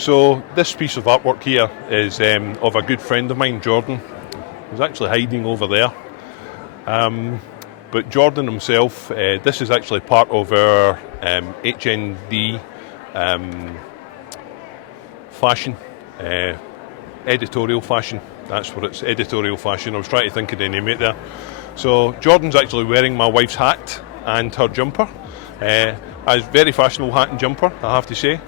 So this piece of artwork here is of a good friend of mine, Jordan. He's actually hiding over there. But Jordan himself, this is actually part of our HND fashion, editorial fashion. That's what it's, editorial fashion. I was trying to think of the name of it there. So Jordan's actually wearing my wife's hat and her jumper. A very fashionable hat and jumper, I have to say.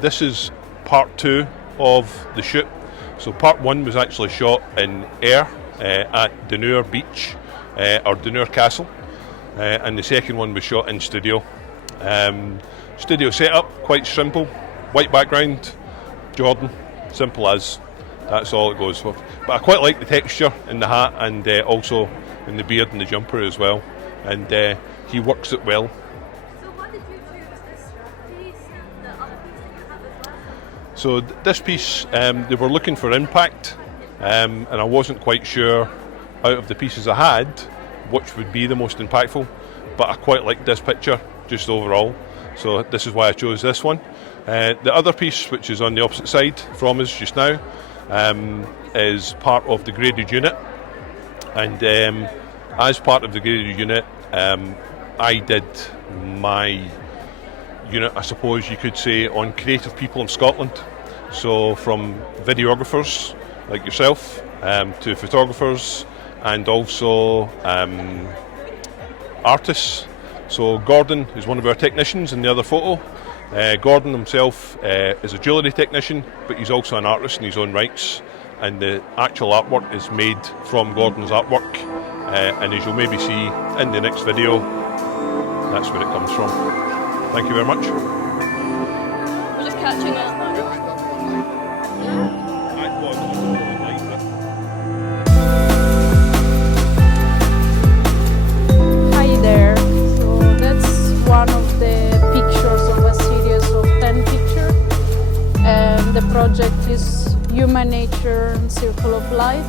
This is part 2 of the shoot. So part 1 was actually shot in air at Dunure Beach, or Dunure Castle, and the second one was shot in studio. Studio setup, quite simple, white background, Jordan, simple as, that's all it goes for. But I quite like the texture in the hat and also in the beard and the jumper as well, and he works it well. So what did you choose this piece and the other piece that you have as well? So this piece, they were looking for impact, and I wasn't quite sure out of the pieces I had which would be the most impactful, but I quite like this picture just overall, so this is why I chose this one. The other piece, which is on the opposite side from us just now, is part of the graded unit, and as part of the graded unit, I did my unit, I suppose you could say, on creative people in Scotland. So from videographers like yourself to photographers and also artists. So Gordon is one of our technicians in the other photo. Gordon himself is a jewellery technician, but he's also an artist in his own rights, and the actual artwork is made from Gordon's artwork, and as you'll maybe see in the next video, that's where it comes from. Thank you very much. We're just catching it. Hi there. So that's one of the pictures of a series of 10 pictures. And the project is Human Nature and Circle of Life.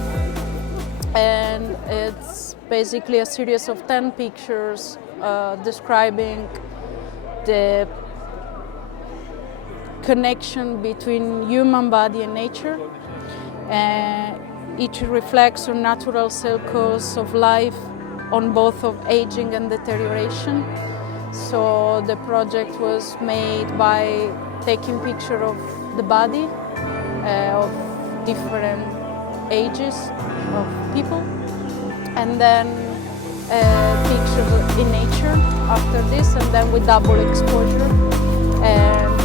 And it's basically a series of 10 pictures describing the connection between human body and nature. It reflects on natural cycles of life, on both of aging and deterioration. So the project was made by taking picture of the body of different ages of people, and then pictures in nature after this, and then with double exposure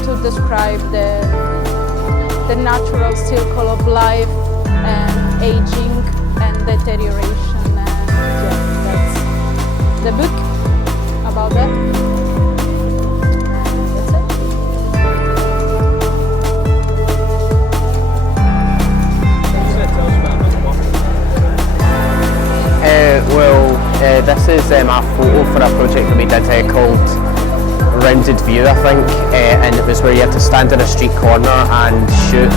to describe the natural circle of life and aging and deterioration. And yeah, that's the book about that. That's it. This is a photo for a project that we did called Rounded View, I think, and it was where you had to stand in a street corner and shoot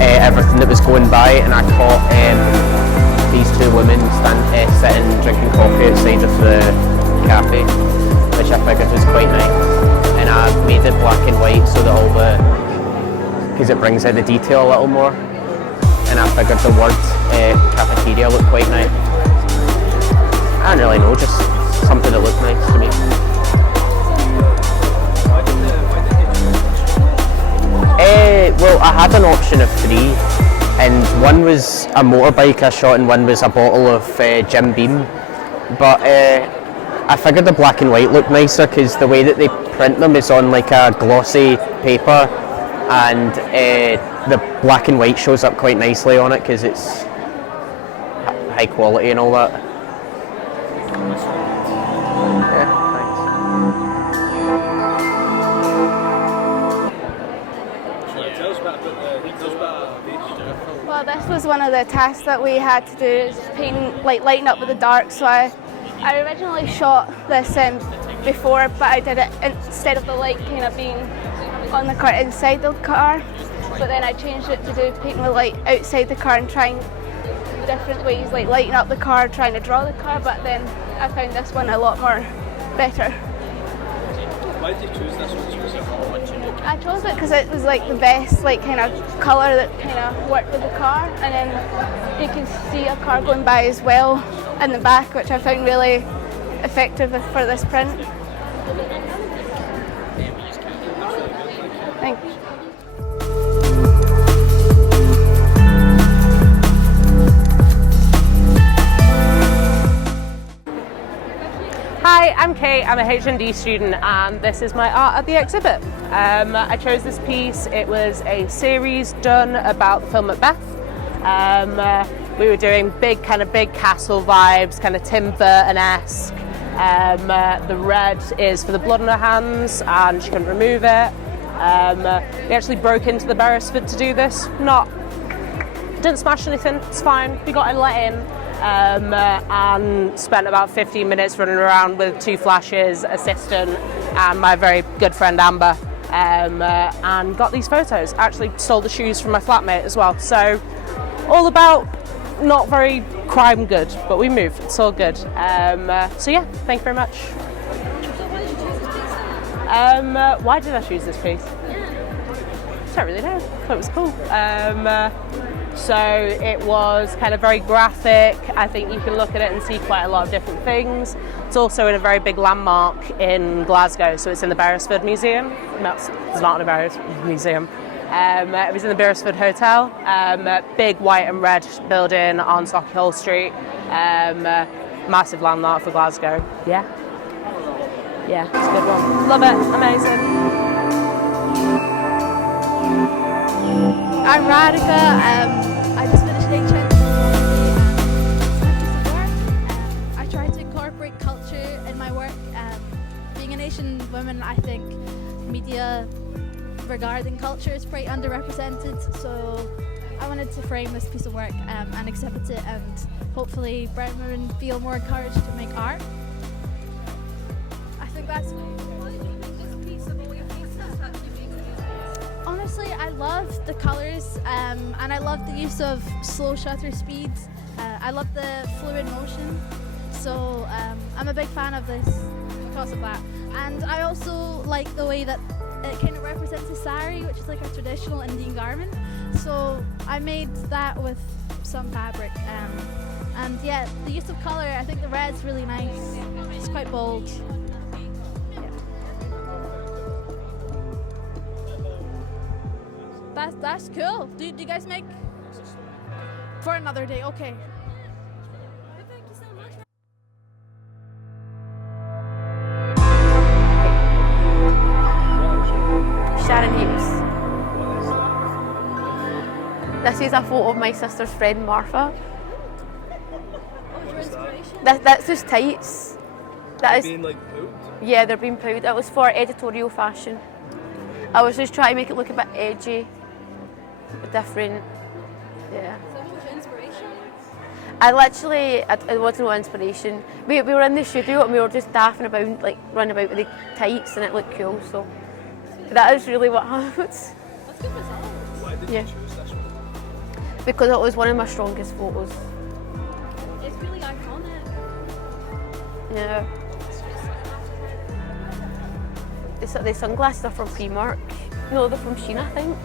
everything that was going by, and I caught these two women sitting drinking coffee outside of the cafe, which I figured was quite nice, and I made it black and white so that because it brings out the detail a little more, and I figured the word cafeteria looked quite nice. I don't really know, just something that looked nice to me. Well, I had an option of 3, and one was a motorbike I shot and one was a bottle of Jim Beam, but I figured the black and white looked nicer because the way that they print them is on like a glossy paper, and the black and white shows up quite nicely on it because it's high quality and all that. Well, this was one of the tasks that we had to do, is paint, lighting up with the dark. So I originally shot this before, but I did it instead of the light kind of being on the car inside the car. But then I changed it to do painting the light outside the car and trying different ways, like lighting up the car, trying to draw the car. But then I found this one a lot more better. Why did you choose this one? I chose it because it was like the best like kind of colour that kind of worked with the car, and then you can see a car going by as well in the back, which I found really effective for this print. Thank you. Hi, I'm Kate, I'm a HND student and this is my art at the exhibit. I chose this piece, it was a series done about the film Macbeth. We were doing big castle vibes, kind of Tim Burton-esque. The red is for the blood on her hands and she couldn't remove it. We actually broke into the Beresford to do this. Didn't smash anything, it's fine, we got let in. And spent about 15 minutes running around with 2 flashes, assistant and my very good friend Amber, and got these photos. Actually stole the shoes from my flatmate as well, so all about not very crime good, but we move, it's all good. So yeah, thank you very much. Why did I choose this piece? I don't really know, I thought it was cool. So it was kind of very graphic. I think you can look at it and see quite a lot of different things. It's also in a very big landmark in Glasgow, so it's in the Beresford Museum. No, it's not in the Beresford Museum. It was in the Beresford Hotel, big white and red building on Sauchiehall Street, massive landmark for Glasgow. Yeah, it's a good one. Love it, amazing. I'm Radhika. I just finished HND. I try to incorporate culture in my work. Being an Asian woman, I think media regarding culture is pretty underrepresented. So I wanted to frame this piece of work and exhibit it, and hopefully brown women feel more encouraged to make art. I think that's. Honestly, I love the colours and I love the use of slow shutter speeds. I love the fluid motion, so I'm a big fan of this because of that. And I also like the way that it kind of represents a sari, which is like a traditional Indian garment. So I made that with some fabric. And yeah, the use of colour, I think the red's really nice. It's quite bold. That's cool. Do you guys make for another day? Okay. Thank you so much. Sharon Hughes. This is a photo of my sister's friend Martha. That's just tights. Being like pulled? Yeah, they're being pulled. It was for editorial fashion. I was just trying to make it look a bit edgy, different. Yeah. So what was your inspiration? It was no inspiration. We were in the studio and we were just daffing about, like running about with the tights, and it looked cool. So that is really what happened. That's good result. Why did you choose this one? Because it was one of my strongest photos. It's really iconic. Yeah. The sunglasses are from Primark. No, they're from Shein, I think.